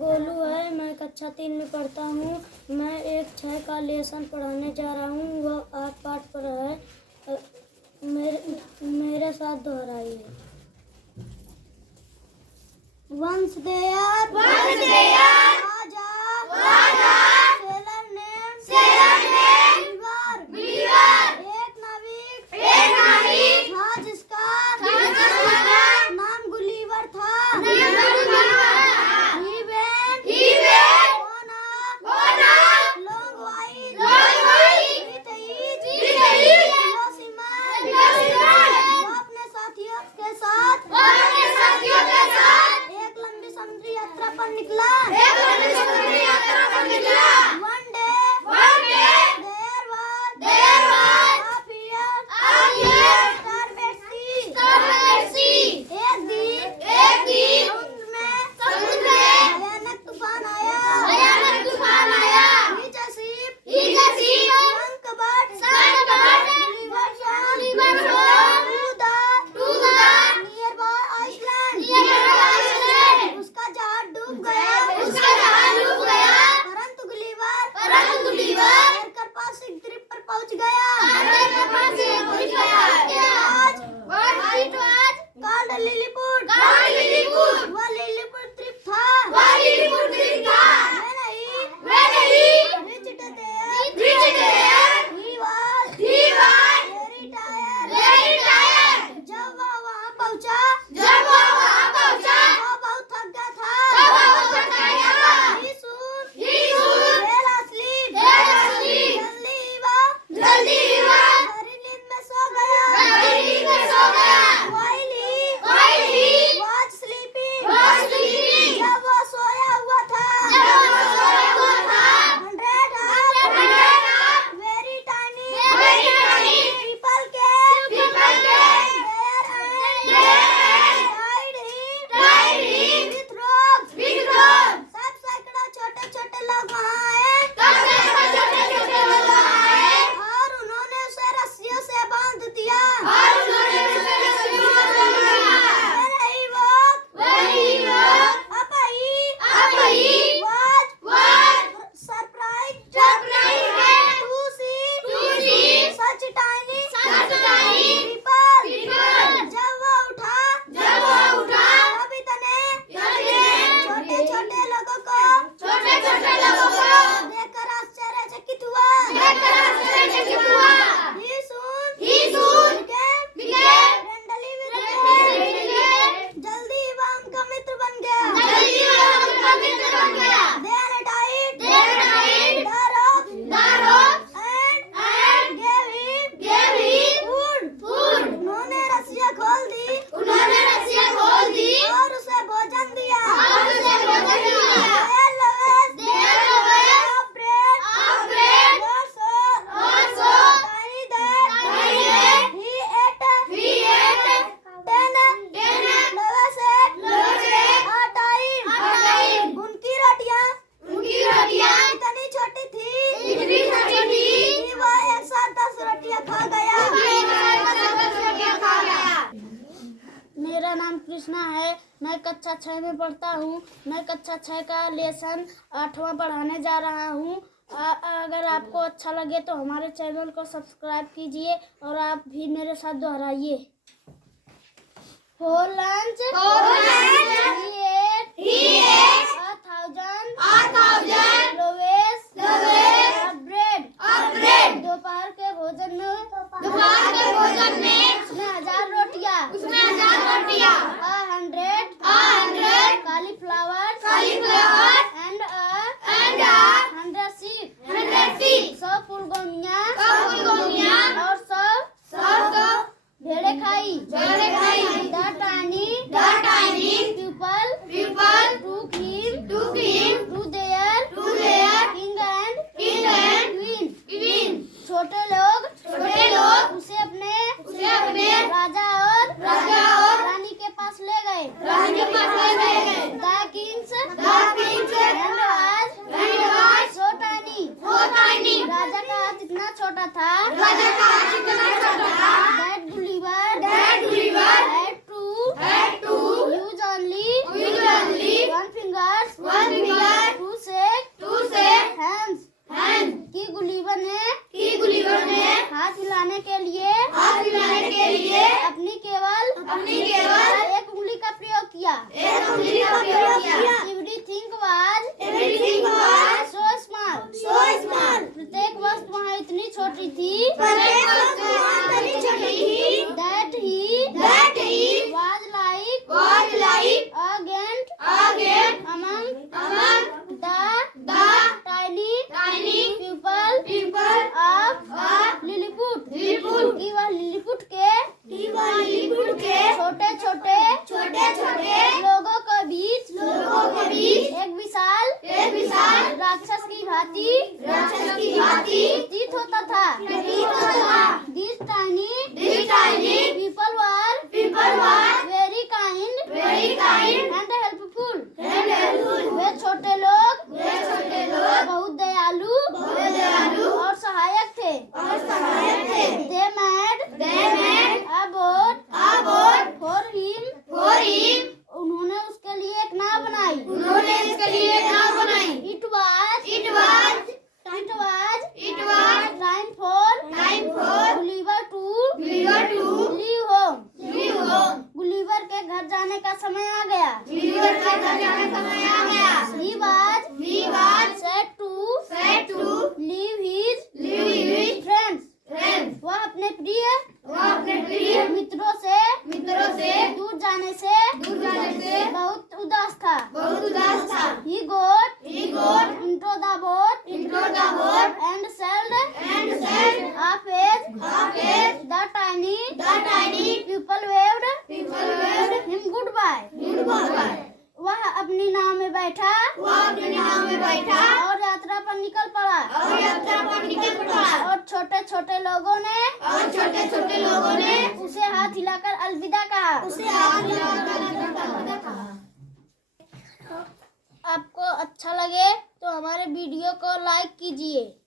गोलू है। मैं कक्षा 3 में पढ़ता हूँ। मैं एक 6 का लेसन पढ़ाने जा रहा हूँ। वह 8 पाठ पर है। मेरे साथ दोहराइए। Once there sailor named Believer। एक नाविक था जिसका नाम गुलीवर था। He went on a long voyage with his fisherman। वो अपने साथियों के साथ एक लंबी समुद्री यात्रा पर निकला। One day there was a fierce turbulent sea। एक दिन समुद्र में भयानक तूफान आया। Each ship sank but Gulliver swam to the nearby island। उसका जहाज डूब गया। परंतु गुलीवर तैरकर पासिक द्वीप पर पहुंच गया। It was called Lilliput। वह लिलीपुट द्वीप था। When he reached there, he was very tired। जब वह वहाँ पहुँचा, वह बहुत थक गया था। He soon fell asleep। जल्दी ही वह गहरी नींद में सो गया। While he was sleeping, जब वह सोया हुआ था, 100 very tiny people came there and tied him with ropes। सब सैकड़ों छोटे लोग वहाँ आए और उन्होंने उसे रस्सियों से बांध दिया। When he woke up, he was surprised to see such tiny people। जब वह उठा, तब इतने छोटे लोगों को देखकर आश्चर्यचकित हुआ। He soon became friendly with them। जल्दी वह उनका मित्र बन गया। Then tied the ropes and gave him food। उन्होंने रस्सियाँ खोल दी और उसे भोजन दिया। There was bread also tiny that he ate 10 loaves at a time। उनकी रोटियाँ इतनी छोटी थी कि वह एक साथ 10 रोटियाँ खा गया। मेरा नाम कृष्णा है। मैं कक्षा 6 में पढ़ता हूँ। मैं कक्षा 6 का लेसन 8वां पढ़ाने जा रहा हूँ। अगर आपको अच्छा लगे तो हमारे चैनल को सब्सक्राइब कीजिए और आप भी मेरे साथ दोहराइए। For lunch he ate 1,000 loaves of bread। दोपहर के भोजन में उसने 1000 रोटियां 100 cauliflower and 100 seeds 100 फूलगोभियां और 100 भेड़ें खाई। The tiny people took him to their king and queen। छोटे लोग उसे अपने राजा और रानी के पास ले गए। The kings and was so tiny। राजा का हाथ इतना छोटा था that Gulliver had to use only one finger भांति प्रतीत होता था। These tiny people were very kind and helpful. वे छोटे लोग बहुत दयालु और सहायक थे। They made a boat for him. उन्होंने उसके लिए एक नाव बनाई। It was time for Gulliver to leave home. Gulliver के घर जाने का समय आ गया। He was sad to leave his friends. वह अपने प्रिय मित्रों से दूर जाने से बहुत उदास था। He got into the boat and sailed half as the tiny people waved him goodbye. वह अपनी नाव में बैठा और यात्रा पर निकल पड़ा। और छोटे छोटे लोगों ने उसे हाथ हिलाकर अलविदा कहा। आपको अच्छा लगे तो हमारे वीडियो को लाइक कीजिए।